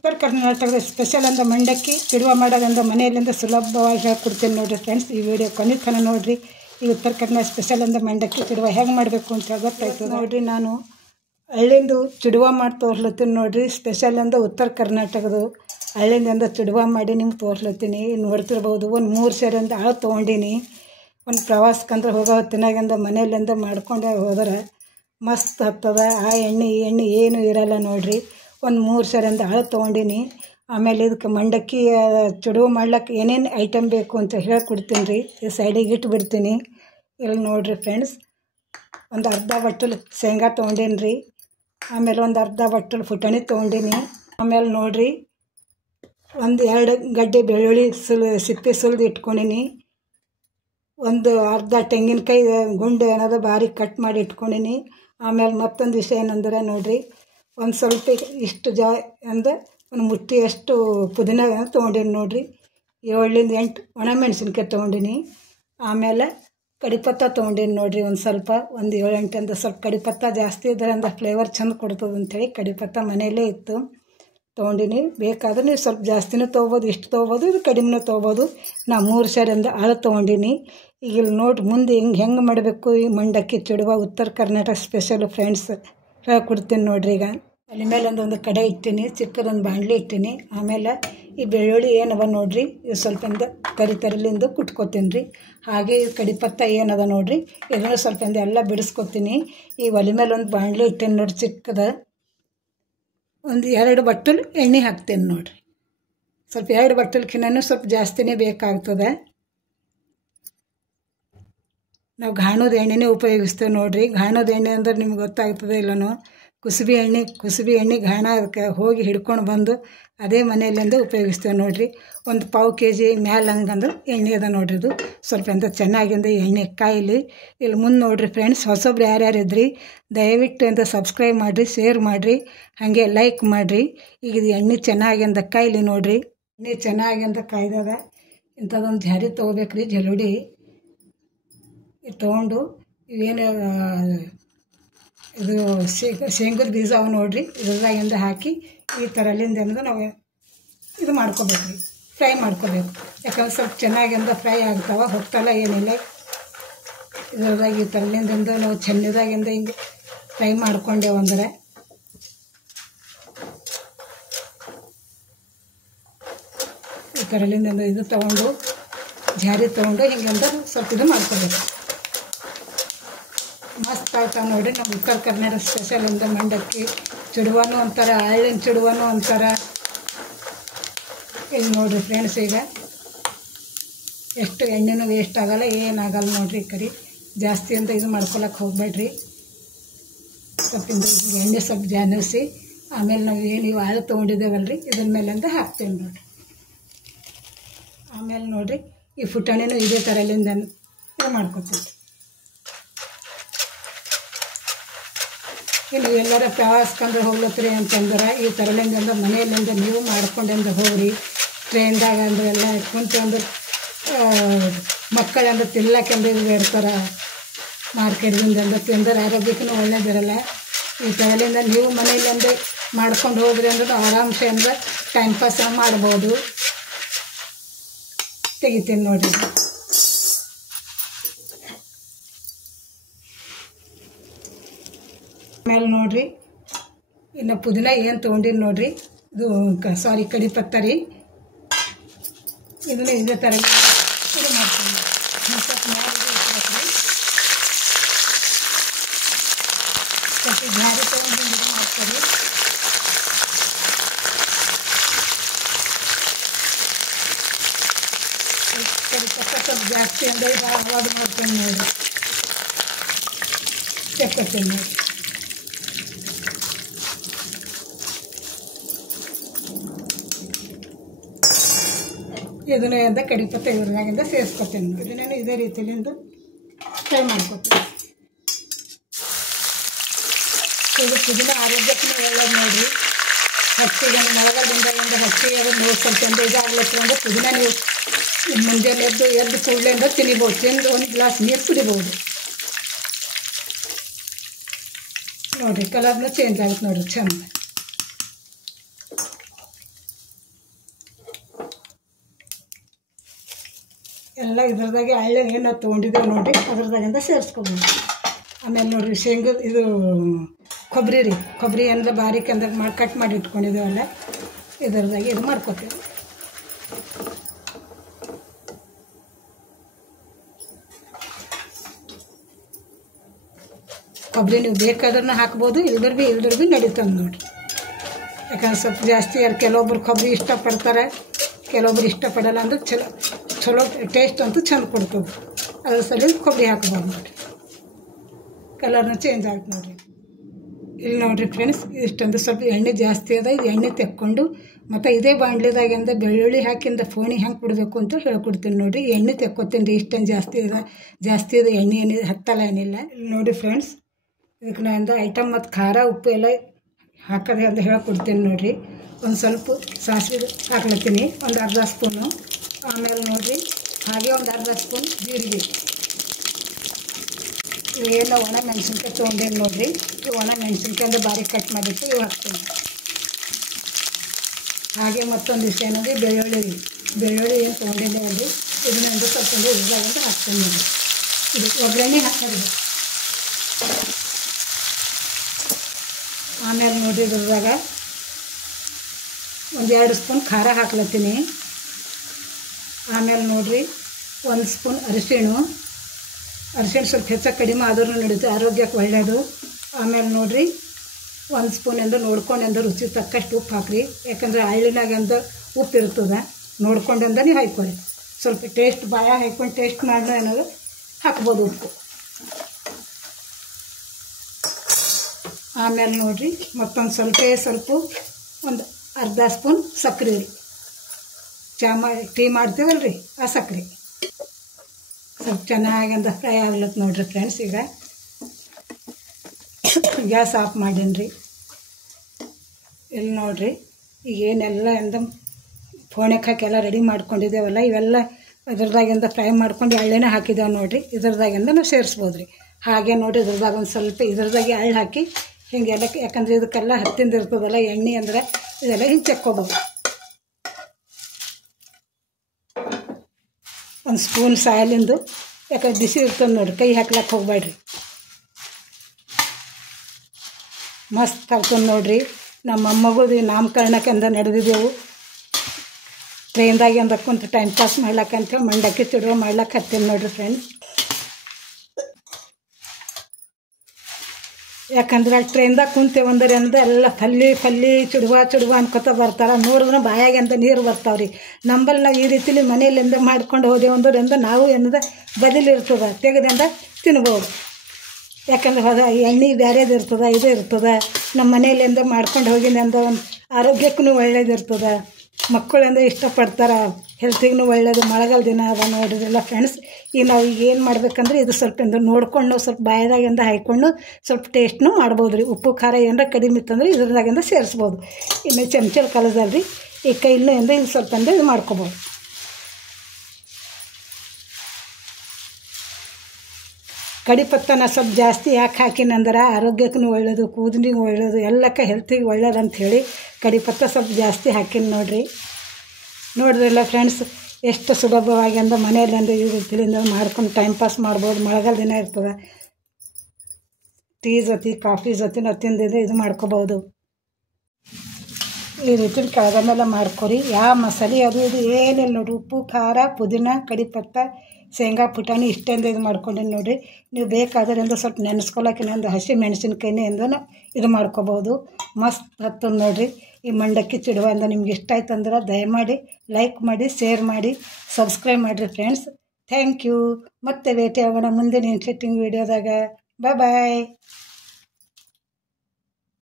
ಉತ್ತರ ಕರ್ನಾಟಕದ ಸ್ಪೆಷಲ್ ಅಂತ ಮಂಡಕ್ಕಿ ತಿಡುವ ಮಾಡೋದಂದ್ರೆ ಮನೆಯಲ್ಲಿಂದ ಸುಲಭವಾಗಿ ಹೇಳ್ಕೊಡ್ತೀನಿ ನೋಡಿರಿ ಫ್ರೆಂಡ್ಸ್. ಈ ವಿಡಿಯೋ ಕೊನೆ ತನಕ ನೋಡಿರಿ. ಈ ಉತ್ತರ ಕರ್ನಾಟಕ ಸ್ಪೆಷಲ್ ಅಂತ ಮಂಡಕ್ಕಿ ತಿಡುವ ಹೇಗೆ ಮಾಡಬೇಕು ಅಂತ ಗೊತ್ತಾಯ್ತು ನೋಡಿರಿ. ನಾನು ಹಳ್ಳಿಂದು ಚಿಡುವ ಮಾಡಿ ತೋರ್ಸ್ಲತ್ತೀನಿ ನೋಡಿರಿ. ಸ್ಪೆಷಲ್ ಅಂದ ಉತ್ತರ ಕರ್ನಾಟಕದ ಹಳ್ಳಿಂದ ಚಿಡುವ ಮಾಡಿ ನಿಮ್ಗೆ ತೋರ್ಸ್ಲತ್ತೀನಿ. ನೋಡ್ತಿರ್ಬೋದು. ಒಂದು 3 ಸೇರು ಅಂತ ಹಾಳು ತೊಗೊಂಡಿನಿ. ಒಂದು ಪ್ರವಾಸಕ್ಕಂದ್ರೆ ಹೋಗೋ ಹೊತ್ತಿನಾಗಿಂದ ಮನೆಯಲ್ಲಿಂದ ಮಾಡ್ಕೊಂಡು ಹೋದ್ರೆ ಮಸ್ತ್ ಹತ್ತದ. ಆ ಎಣ್ಣೆ ಈ ಎಣ್ಣೆ ಏನೂ ಇರೋಲ್ಲ ನೋಡಿರಿ. ಒಂದು 3 ಸೇರಿಂದ ಹಾಳು ತೊಗೊಂಡಿನಿ. ಆಮೇಲೆ ಇದಕ್ಕೆ ಮಂಡಕ್ಕಿ ಚುಡುವು ಮಾಡ್ಲಿಕ್ಕೆ ಏನೇನು ಐಟಮ್ ಬೇಕು ಅಂತ ಹೇಳ್ಕೊಡ್ತೀನಿ ರೀ. ಈ ಸೈಡಿಗೆ ಇಟ್ಬಿಡ್ತೀನಿ. ಇಲ್ಲಿ ನೋಡಿರಿ ಫ್ರೆಂಡ್ಸ್, ಒಂದು ಅರ್ಧ ಬಟ್ಟಲು ಶೇಂಗಾ ತೊಗೊಂಡೀನಿ ರೀ. ಆಮೇಲೆ ಒಂದು ಅರ್ಧ ಬಟ್ಟಲು ಪುಟಾಣಿ ತೊಗೊಂಡೀನಿ. ಆಮೇಲೆ ನೋಡಿರಿ, ಒಂದು 2 ಗಡ್ಡೆ ಬೆಳ್ಳುಳ್ಳಿ ಸಿಪ್ಪೆ ಸುಲಿದು ಇಟ್ಕೊಂಡೀನಿ. ಒಂದು ಅರ್ಧ ತೆಂಗಿನಕಾಯಿ ಗುಂಡು ಏನದ ಬಾರಿ ಕಟ್ ಮಾಡಿ ಇಟ್ಕೊಂಡೀನಿ. ಆಮೇಲೆ ಮತ್ತೊಂದು ವಿಷಯ ಏನಂದ್ರೆ ನೋಡಿರಿ, ಒಂದು ಸ್ವಲ್ಪ ಇಷ್ಟು ಅಂದರೆ ಒಂದು ಮುಟ್ಟಿಯಷ್ಟು ಪುದೀನ ತೊಗೊಂಡೀನಿ ನೋಡಿರಿ. 7ರಿಂದ 8 ಒಣಮೆಣ್ಸಿನ್ಕಾಯಿ ತೊಗೊಂಡೀನಿ. ಆಮೇಲೆ ಕಡಿಪತ್ತ ತೊಗೊಂಡೀನಿ ನೋಡಿರಿ. ಒಂದು ಸ್ವಲ್ಪ ಒಂದು 7-8 ಅಂತ ಸ್ವಲ್ಪ ಕಡಿಪತ್ತ ಜಾಸ್ತಿ ಇದರಿಂದ ಫ್ಲೇವರ್ ಚೆಂದ ಕೊಡ್ತದೆ ಅಂಥೇಳಿ ಕಡಿಪತ್ತ ಮನೆಯಲ್ಲೇ ಇತ್ತು ತೊಗೊಂಡೀನಿ. ಬೇಕಾದ್ರೆ ನೀವು ಸ್ವಲ್ಪ ಜಾಸ್ತಿನೂ ತೊಗೋಬೋದು, ಇಷ್ಟು ತೊಗೋಬೋದು, ಇದು ಕಡಿಮೆನೂ ತೊಗೋಬೋದು. ನಾ 3 ಸೇರಿಂದ ಹಾಳು ತೊಗೊಂಡೀನಿ. ಈಗ ಇಲ್ಲಿ ನೋಡಿ ಮುಂದೆ ಹೆಂಗೆ ಮಾಡಬೇಕು ಈ ಮಂಡಕ್ಕಿ ಚುಡುವ ಉತ್ತರ ಕರ್ನಾಟಕ ಸ್ಪೆಷಲ್ ಫ್ರೆಂಡ್ಸ್ ಹೇಳ್ಕೊಡ್ತೀನಿ ನೋಡಿರಿ. ಈಗ ಅಲ್ಲಿ ಮೇಲೆ ಒಂದು ಕಡೆ ಇಟ್ಟೀನಿ, ಚಿಕ್ಕದೊಂದು ಬಾಣಲಿ ಇಟ್ಟೀನಿ. ಆಮೇಲೆ ಈ ಬೆಳ್ಳುಳ್ಳಿ ಏನವ ನೋಡಿರಿ, ಇದು ಸ್ವಲ್ಪ ತರಿಲಿಂದ ಕುಟ್ಕೋತೀನಿ ರೀ. ಹಾಗೆ ಈ ಕಡಿಪತ್ತ ಏನದ ನೋಡಿರಿ, ಇದನ್ನು ಸ್ವಲ್ಪ ಎಲ್ಲ ಬಿಡಿಸ್ಕೊತೀನಿ. ಈ ಒಲೆ ಮೇಲೆ ಒಂದು ಬಾಣಲಿ ಇಟ್ಟೀನಿ ನೋಡಿ ಚಿಕ್ಕದ. ಒಂದು 2 ಬಟ್ಟಲು ಎಣ್ಣೆ ಹಾಕ್ತೇನೆ ನೋಡಿರಿ. ಸ್ವಲ್ಪ 2 ಬಟ್ಟಲ್ಕಿನ್ನೂ ಸ್ವಲ್ಪ ಜಾಸ್ತಿನೇ ಬೇಕಾಗ್ತದೆ. ನಾವು ಗಾಣದ ಎಣ್ಣೆನೇ ಉಪಯೋಗಿಸ್ತೇವೆ ನೋಡಿರಿ. ಗಾಣದ ಎಣ್ಣೆ ಅಂದ್ರೆ ನಿಮ್ಗೆ ಗೊತ್ತಾಗ್ತದೆ ಇಲ್ಲನೋ. ಕುಸುಬಿ ಎಣ್ಣೆ ಗಾಣ ಅದಕ್ಕೆ ಹೋಗಿ ಹಿಡ್ಕೊಂಡು ಬಂದು ಅದೇ ಮನೆಯಲ್ಲಿಂದ ಉಪಯೋಗಿಸ್ತೇವೆ ನೋಡಿರಿ. ಒಂದು 1/4 kg ಮ್ಯಾಲೆ ಹಂಗಂದ್ರೆ ಎಣ್ಣೆ ಅದ ನೋಡ್ರಿ. ಇದು ಸ್ವಲ್ಪ ಚೆನ್ನಾಗಿಂದ ಎಣ್ಣೆ ಕಾಯಿಲಿ. ಇಲ್ಲಿ ಮುಂದೆ ನೋಡಿರಿ ಫ್ರೆಂಡ್ಸ್, ಹೊಸಬ್ರು ಯಾರ್ಯಾರು ಇದ್ರಿ ದಯವಿಟ್ಟು ಸಬ್ಸ್ಕ್ರೈಬ್ ಮಾಡಿರಿ, ಶೇರ್ ಮಾಡಿರಿ, ಹಾಗೆ ಲೈಕ್ ಮಾಡಿರಿ. ಈಗ ಇದು ಎಣ್ಣೆ ಚೆನ್ನಾಗಿಂದ ಕಾಯಿಲಿ ನೋಡಿರಿ. ಎಣ್ಣೆ ಚೆನ್ನಾಗಿಂದ ಕಾಯ್ದಾಗ ಇಂಥದ್ದೊಂದು ಜಾರಿ ತೊಗೋಬೇಕ್ರಿ, ಜಲುಡಿ. ಇದು ತೊಗೊಂಡು ಇವೇನು ಇದು ಶೇಂಗದ ಬೀಜ ಅವು ನೋಡಿರಿ, ಇದ್ರಾಗಿಂದ ಹಾಕಿ ಈ ಥರ ಅಲ್ಲಿಂದ ನಾವು ಇದು ಮಾಡ್ಕೋಬೇಕು ರೀ, ಫ್ರೈ ಮಾಡ್ಕೋಬೇಕು. ಯಾಕಂದ್ರೆ ಸ್ವಲ್ಪ ಚೆನ್ನಾಗಿಂದ ಫ್ರೈ ಆಗ್ತಾವೆ, ಹೊತ್ತಲ್ಲ ಏನಿಲ್ಲ. ಇದ್ರದಾಗ ಈ ಥರಲಿಂದ ನಾವು ಚೆನ್ನದಾಗಿಂದ ಹಿಂಗೆ ಫ್ರೈ ಮಾಡ್ಕೊಂಡೇವಂದ್ರೆ ಈ ಥರಲಿಂದ ಇದು ತೊಗೊಂಡು ಜಾರಿ ತೊಗೊಂಡು ಹಿಂಗಂದ ಸ್ವಲ್ಪ ಇದು ಮಾಡ್ಕೋಬೇಕು. ಮಸ್ತ್ ಆಗ್ತಾವೆ ನೋಡಿರಿ. ನಮ್ಮ ಉತ್ತರ ಕರ್ನಾಟಕ ಸ್ಪೆಷಲಿಂದ ಮಂಡಕ್ಕಿ ಚುಡುವನು ಅಂತಾರೆ, ಹಳ್ಳಿನ ಚುಡುವನು ಅಂತಾರೆ. ಈಗ ನೋಡಿರಿ ಫ್ರೆಂಡ್ಸ್, ಈಗ ಎಷ್ಟು ಎಣ್ಣೆನೂ ವೇಸ್ಟ್ ಆಗೋಲ್ಲ, ಏನಾಗಲ್ಲ ನೋಡಿರಿ. ಈ ಕಡೆ ಜಾಸ್ತಿ ಅಂತ ಇದು ಮಾಡ್ಕೊಳಕ್ಕೆ ಹೋಗ್ಬೇಡ್ರಿ. ಸ್ವಲ್ಪ ಎಣ್ಣೆ ಸ್ವಲ್ಪ ಜಾನಿಸಿ ಆಮೇಲೆ ನಾವು ಏನು ಹಾಳು ತೊಗೊಂಡಿದ್ದೇವಲ್ರಿ ಇದ್ರ ಮೇಲಿಂದ ಹಾಕ್ತೇವೆ ನೋಡಿರಿ. ಆಮೇಲೆ ನೋಡಿರಿ ಈ ಪುಟಾಣಿನೂ ಇದೇ ಥರಲಿಂದ ಇದು ಮಾಡ್ಕೊತೀವಿ. ನೀವು ಎಲ್ಲರ ಪ್ರವಾಸಕ್ಕಂದ್ರೆ ಹೋಗ್ಲತ್ತೀರಿ ಅಂತಂದ್ರೆ ಈ ಥರಲಿಂದ ಮನೆಯಲ್ಲಿಂದ ನೀವು ಮಾಡ್ಕೊಂಡೆಂದು ಹೋಗ್ರಿ. ಟ್ರೈನ್ದಾಗ ಅಂದ್ರೆ ಎಲ್ಲ ಕುಂತ್ಕೊಂಡು ಮಕ್ಕಳಂದ್ರೆ ತಿನ್ಲಕ್ಕೆಂದು ಇದು ಇರ್ತಾರೆ ಮಾರ್ಕೆಟ್ದಿಂದ ತಿಂದ್ರೆ ಆರೋಗ್ಯಕ್ಕೂ ಒಳ್ಳೇದಿರಲ್ಲ. ಈ ಥರಲಿಂದ ನೀವು ಮನೆಯಲ್ಲಿಂದ ಮಾಡ್ಕೊಂಡು ಹೋಗ್ರಿ ಅಂದ್ರೆ ಆರಾಮ್ಸೆ ಅಂದ್ರೆ ಟೈಮ್ ಪಾಸ್ ಮಾಡ್ಬೋದು. ತೆಗಿತೀನಿ ನೋಡಿರಿ. ಆಮೇಲೆ ನೋಡಿರಿ ಇನ್ನು ಪುದೀನ ಏನು ತೊಗೊಂಡಿನಿ ನೋಡಿರಿ. ಇದು ಕಡಿಪತ್ತ ರೀ. ಇದನ್ನು ಇದೇ ಥರ ಇದು ಮಾಡ್ತೀನಿ. ಸ್ವಲ್ಪ ಸ್ವಲ್ಪ ಜಾರಿ ತೊಗೊಂಡು ಇದು ಮಾಡ್ತೀರಿ. ಕಡಿಪತ್ತ ಸ್ವಲ್ಪ ಜಾಸ್ತಿ ಅಂದರೆ ಇದು ಅವಾಯ್ಡ್ ಮಾಡ್ತೀನಿ ನೋಡಿರಿ. ಚೆಕ್ಕೊತೀನಿ ನೋಡಿ. ಇದನ್ನು ಎಂದ ಕಡಿಪತ್ತ ಇದ್ರಾಗಿಂದ ಸೇರಿಸ್ಕೊತೀನಿ ನೋಡಿ. ಇದನ್ನೇನು ಇದೇ ರೀತಿಯಿಂದ ಫ್ರೈ ಮಾಡ್ಕೊತೀನಿ. ಇದು ಪುದೀನ ಆರೋಗ್ಯಕ್ಕೂ ಒಳ್ಳೇದು ನೋಡಿರಿ. ಹಚ್ಚಿಗೆ ಮಳೆಗಾಲದಿಂದ ಹಚ್ಚಿಗೆ ಅದು ನೋಡಿ ಸ್ವಲ್ಪ ಇದಾಗ್ಲತ್ತಂದ್ರೆ ಪುದೀನ ನೀವು ಮುಂಜಾನೆ ಎದ್ದು ಕೂಡಲಿಂದ ತಿನ್ನಿಬೋದು. ತಿಂದು 1 ಗ್ಲಾಸ್ ನೀರು ಕುಡಿಬೋದು ನೋಡಿರಿ. ಕಲರ್ನೂ ಚೇಂಜ್ ಆಗುತ್ತೆ ನೋಡಿರಿ ಚಂದ. ಎಲ್ಲ ಇದ್ರದಾಗೆ ಹಳ್ಳಿ ಏನು ತೊಗೊಂಡಿದ್ದೇವೆ ನೋಡಿರಿ ಅದ್ರದಾಗಿಂದ ಸೇರಿಸ್ಕೊಬೋದು. ಆಮೇಲೆ ನೋಡಿರಿ ಶೇಂಗಾ ಇದು ಕೊಬ್ಬರಿ ಅಂದ್ರೆ ಬಾರೀಕ್ ಅಂದ್ರೆ ಕಟ್ ಮಾಡಿ ಇಟ್ಕೊಂಡಿದ್ದೇವಲ್ಲ ಇದರದಾಗೆ ಇದು ಮಾಡ್ಕೊತೀವಿ. ಕೊಬ್ಬರಿ ನೀವು ಬೇಕಾದ್ರೂ ಹಾಕ್ಬೋದು, ಇಲ್ದ್ರ ಭೀ ನಡೀತದೆ ನೋಡಿರಿ. ಯಾಕಂದ್ರೆ ಸ್ವಲ್ಪ ಜಾಸ್ತಿ ಕೆಲವೊಬ್ರು ಕೊಬ್ಬರಿ ಇಷ್ಟಪಡ್ತಾರೆ, ಕೆಲವೊಬ್ರು ಇಷ್ಟಪಡಲ್ಲ ಅಂದ್ರೆ ಚಲೋ ಟೇಸ್ಟ್ ಅಂತೂ ಚಂದ ಕೊಡ್ತದೆ. ಅದ್ರ ಸಲ ಕೊಬ್ಬರಿ ಹಾಕ್ಬೋದು ನೋಡಿರಿ, ಕಲರ್ನ ಚೇಂಜ್ ಆಗುತ್ತೆ ನೋಡಿರಿ. ಇಲ್ಲಿ ನೋಡಿರಿ ಫ್ರೆಂಡ್ಸ್, ಇಷ್ಟೊಂದು ಸ್ವಲ್ಪ ಎಣ್ಣೆ ಜಾಸ್ತಿ ಅದ. ಇದು ಎಣ್ಣೆ ತೆಕ್ಕೊಂಡು ಮತ್ತು ಇದೇ ಬಾಣಲೆದಾಗಿಂದ ಬೆಳ್ಳುಳ್ಳಿ ಹಾಕಿಂದ ಫೋಣಿ ಹೆಂಗೆ ಕೊಡಬೇಕು ಅಂತ ಹೇಳ್ಕೊಡ್ತೀನಿ ನೋಡಿರಿ. ಎಣ್ಣೆ ತೆಕ್ಕೊತೀನಿ ರೀ, ಇಷ್ಟೊಂದು ಜಾಸ್ತಿ ಇದೆ ಎಣ್ಣೆ ಏನಿದೆ ಹತ್ತಲ್ಲ ಏನಿಲ್ಲ. ಇಲ್ಲಿ ನೋಡಿ ಫ್ರೆಂಡ್ಸ್, ಇದಕ್ಕೆ ನಾನು ಐಟಮ್ ಮತ್ತು ಖಾರ ಉಪ್ಪು ಎಲ್ಲ ಹಾಕೋದು ಅಂತ ಹೇಳ್ಕೊಡ್ತೀನಿ ನೋಡಿರಿ. ಒಂದು ಸ್ವಲ್ಪ ಸಾಸಿವೆ ಹಾಕ್ಲತ್ತೀನಿ, ಒಂದು ಅರ್ಧ ಸ್ಪೂನು. ಆಮೇಲೆ ನೋಡಿರಿ ಹಾಗೆ ಒಂದು ಅರ್ಧ ಸ್ಪೂನ್ ಜೀರಿಗೆ. ಇವೆಲ್ಲ ಒಣ ಮೆಣಸಿನ್ಕಾಯಿ ತೊಗೊಂಡೇನು ನೋಡಿರಿ. ಇವು ಒಣ ಮೆಣಸಿನ್ಕಾಯಿ ಅಂದರೆ ಬಾರೀಕ್ ಕಟ್ ಮಾಡಿಟ್ಟು ಇವು ಹಾಕ್ತೀನಿ. ಹಾಗೆ ಮತ್ತೊಂದು ವಿಷಯ ಏನಂದರೆ ಬೆಳ್ಳುಳ್ಳಿ ಏನು ತೊಗೊಂಡಿದ್ದೇವಲ್ರಿ, ಇದನ್ನ ಸ್ವಲ್ಪ ಇದಾಗಂತ ಹಾಕ್ತೀನಿ ನೋಡಿ. ಇದು ಒಗ್ಗರಣೆ ಹಾಕೋದು. ಆಮೇಲೆ ನೋಡಿರಿ ಇದ್ರದಾಗ ಒಂದು 2 ಸ್ಪೂನ್ ಖಾರ ಹಾಕ್ಲತ್ತೀನಿ. ಆಮೇಲೆ ನೋಡಿರಿ 1 ಸ್ಪೂನ್ ಅರಿಶಿಣ ಸ್ವಲ್ಪ ಹೆಚ್ಚು ಕಡಿಮೆ ಆದ್ರೂ ನಡೀತು, ಆರೋಗ್ಯಕ್ಕೆ ಒಳ್ಳೆಯದು. ಆಮೇಲೆ ನೋಡಿರಿ 1 ಸ್ಪೂನ್ ನೋಡ್ಕೊಂಡು ರುಚಿ ತಕ್ಕಷ್ಟು ಉಪ್ಪು ಹಾಕ್ರಿ. ಯಾಕಂದರೆ ಹಳ್ಳಿನಾಗಂದ ಉಪ್ಪು ಇರ್ತದೆ, ನೋಡ್ಕೊಂಡು ನೀವು ಹಾಕ್ಕೊಳ್ಳಿ. ಸ್ವಲ್ಪ ಟೇಸ್ಟ್ ಹಾಕ್ಕೊಂಡು ಟೇಸ್ಟ್ ಮಾಡಿದ್ರೆ ಏನಾದ್ರು ಹಾಕ್ಬೋದು ಉಪ್ಪು. ಆಮೇಲೆ ನೋಡಿರಿ ಮತ್ತೊಂದು ಸ್ವಲ್ಪ ಒಂದು ಅರ್ಧ ಸ್ಪೂನ್ ಸಕ್ಕರೆ ರೀ, ಟೀ ಮಾಡ್ತೀವಲ್ರಿ ಆ ಸಕ್ಕರೆ ಸ್ವಲ್ಪ ಚೆನ್ನಾಗಿ ಫ್ರೈ ಆಗ್ಲತ್ತು ನೋಡಿರಿ ಫ್ರೆಂಡ್ಸ್. ಈಗ ಗ್ಯಾಸ್ ಆಫ್ ಮಾಡೀನಿ ರೀ. ಇಲ್ಲಿ ನೋಡಿರಿ ಈಗ ಏನೆಲ್ಲ ಫೋಣೆಗೆ ಹಾಕಿ ಎಲ್ಲ ರೆಡಿ ಮಾಡ್ಕೊಂಡಿದ್ದೇವಲ್ಲ, ಇವೆಲ್ಲ ಇದ್ರದಾಗಿಂದ ಫ್ರೈ ಮಾಡ್ಕೊಂಡು ಎಳ್ಳೆನೇ ಹಾಕಿದ್ದೇವೆ ನೋಡಿರಿ. ಇದ್ರದಾಗಿಂದ ನಾವು ಸೇರಿಸ್ಬೋದು ರೀ. ಹಾಗೆ ನೋಡಿರಿ ಇದ್ರದಾಗ ಒಂದು ಸ್ವಲ್ಪ ಇದ್ರದಾಗೆ ಎಳ್ಳು ಹಾಕಿ ಹೀಗೆಲ್ಲ, ಯಾಕಂದರೆ ಇದಕ್ಕೆಲ್ಲ ಹತ್ತಿಂದ ಇರ್ತದಲ್ಲ ಎಣ್ಣೆ ಅಂದರೆ ಇದೆಲ್ಲ ಹಿಂಗೆ ಚೆಕ್ಕೋಬೋದು. 1 ಸ್ಪೂನ್ ಸಾಯಲಿಂದು, ಯಾಕಂದ್ರೆ ಬಿಸಿ ಇರ್ತದೆ ನೋಡಿರಿ, ಕೈ ಹಾಕ್ಲಕ್ಕೆ ಹೋಗ್ಬೇಡ್ರಿ. ಮಸ್ತ್ ಆಗ್ತದೆ ನೋಡಿರಿ. ನಮ್ಮ ಮೊಮ್ಮಗದು ನಾಮಕರಣಕ್ಕೆ ನಡೆದಿದ್ದೆವು ಟ್ರೈನ್ದಾಗೆ ಕುಂತು ಟೈಮ್ ಪಾಸ್ ಮಾಡ್ಲಕ್ಕಂತ ಮಂಡಕ್ಕಿ ಚಿಡುವ ಮಾಡ್ಲಕ್ಕೆ ಹತ್ತೀನಿ ನೋಡಿರಿ ಫ್ರೆಂಡ್ಸ್. ಯಾಕಂದ್ರೆ ಅಲ್ಲಿ ಟ್ರೈನ್ದಾಗ ಕುಂತೇವಂದ್ರೆ ಎಲ್ಲ ಫಲ್ಲಿ ಚುಡುವ ಅನ್ಕೋತ ಬರ್ತಾರೆ. ನೋಡಿದ್ರೆ ಬಾಯಾಗೆ ನೀರು ಬರ್ತಾವ್ರಿ. ನಂಬಲ್ಲಿ ನಾವು ಈ ರೀತಿಲಿ ಮನೆಯಲ್ಲಿಂದ ಮಾಡ್ಕೊಂಡು ಹೋದೆವಂದ್ರೆ ನಾವು ಬದಲಿರ್ತದೆ, ತೆಗೆದಿಂದ ತಿನ್ಬೋದು. ಯಾಕಂದ್ರೆ ಎಣ್ಣೆ ಬೇರೆದು ಇರ್ತದೆ, ಇದು ಇರ್ತದೆ. ನಮ್ಮ ಮನೆಯಲ್ಲಿಂದ ಮಾಡ್ಕೊಂಡು ಹೋಗಿಂದ ಒಂದು ಆರೋಗ್ಯಕ್ಕೂ ಒಳ್ಳೇದಿರ್ತದೆ, ಮಕ್ಕಳಿಂದ ಇಷ್ಟಪಡ್ತಾರೆ, ಹೆಲ್ತಿಗೂ ಒಳ್ಳೇದು. ಮಳೆಗಾಲ ದಿನ ಅದ ನೋಡಿದ್ರಲ್ಲ ಫ್ರೆಂಡ್ಸ್. ಈಗ ನಾವು ಈಗ ಏನು ಮಾಡ್ಬೇಕಂದ್ರೆ ಇದು ಸ್ವಲ್ಪ ನೋಡ್ಕೊಂಡು ಸ್ವಲ್ಪ ಬಾಯದಾಗಿಂದ ಹಾಕ್ಕೊಂಡು ಸ್ವಲ್ಪ ಟೇಸ್ಟ್ನೂ ಮಾಡ್ಬೋದು ರೀ. ಉಪ್ಪು ಖಾರ ಏನಾರ ಕಡಿಮೆ ಇತ್ತಂದ್ರೆ ಇದ್ರದಾಗಿಂದ ಸೇರಿಸ್ಬೋದು. ಇನ್ನು ಚಮಚಲ್ಲಿ ಕಲದಲ್ರಿ ಈ ಕೈಲಿಂದ ಇದು ಸ್ವಲ್ಪ ಇದು ಮಾಡ್ಕೊಬೋದು. ಕಡಿಪತ್ತನ ಸ್ವಲ್ಪ ಜಾಸ್ತಿ ಯಾಕೆ ಹಾಕಿನಂದ್ರೆ ಆರೋಗ್ಯಕ್ಕೂ ಒಳ್ಳೆಯದು, ಕೂದಲಿಗೂ ಒಳ್ಳೆಯದು, ಎಲ್ಲಕ್ಕೆ ಹೆಲ್ತಿಗೆ ಒಳ್ಳೇದು ಅಂಥೇಳಿ ಕಡಿಪತ್ತ ಸ್ವಲ್ಪ ಜಾಸ್ತಿ ಹಾಕಿನಿ ನೋಡಿರಿ. ನೋಡಿದ್ರಲ್ಲ ಫ್ರೆಂಡ್ಸ್, ಎಷ್ಟು ಸುಲಭವಾಗಿ ಮನೆಯಲ್ಲಿಂದ ಈ ರೀತಿಯಿಂದ ಮಾಡ್ಕೊಂಡು ಟೈಮ್ ಪಾಸ್ ಮಾಡ್ಬೋದು. ಮಳೆಗಾಲ ದಿನ ಇರ್ತದೆ, ಟೀ ಜೊತೆ ಕಾಫಿ ಜೊತೆ ನಾವು ತಿಂದಿದ್ದು ಇದು ಮಾಡ್ಕೋಬೋದು. ಈ ರೀತಿ ಕೆಳಗ ಮೇಲೆ ಮಾಡ್ಕೊರಿ. ಯಾವ ಮಸಾಲೆ ಅದು ಇದು ಏನಿಲ್ಲ ನೋಡಿರಿ. ಉಪ್ಪು ಖಾರ ಪುದೀನ ಕಡಿಪತ್ತ ಶೇಂಗಾ ಪುಟಾಣಿ ಇಷ್ಟೆಂದು ಇದು ಮಾಡ್ಕೊಂಡೀನಿ ನೋಡಿರಿ. ನೀವು ಬೇಕಾದ್ರಿಂದ ಸ್ವಲ್ಪ ನೆನೆಸ್ಕೊಳಕ್ಕೆ ಹಸಿ ಮೆಣಸಿನ್ಕಾಯಿನಿಂದ ಇದು ಮಾಡ್ಕೋಬೋದು. ಮಸ್ತ್ ಹತ್ತದ ನೋಡಿರಿ ಈ ಮಂಡಕ್ಕಿ ಚಿಡುವ. ನಿಮ್ಗೆ ಇಷ್ಟ ಆಯ್ತು ಅಂದ್ರೆ ದಯಮಾಡಿ ಲೈಕ್ ಮಾಡಿ, ಶೇರ್ ಮಾಡಿ, ಸಬ್ಸ್ಕ್ರೈಬ್ ಮಾಡಿರಿ ಫ್ರೆಂಡ್ಸ್. Thank you. ಮತ್ತೆ ಭೇಟಿ ಆಗೋಣ ಮುಂದಿನ ಇಂಟ್ರೆಸ್ಟಿಂಗ್ ವೀಡಿಯೋದಾಗ. ಬಾಯ್.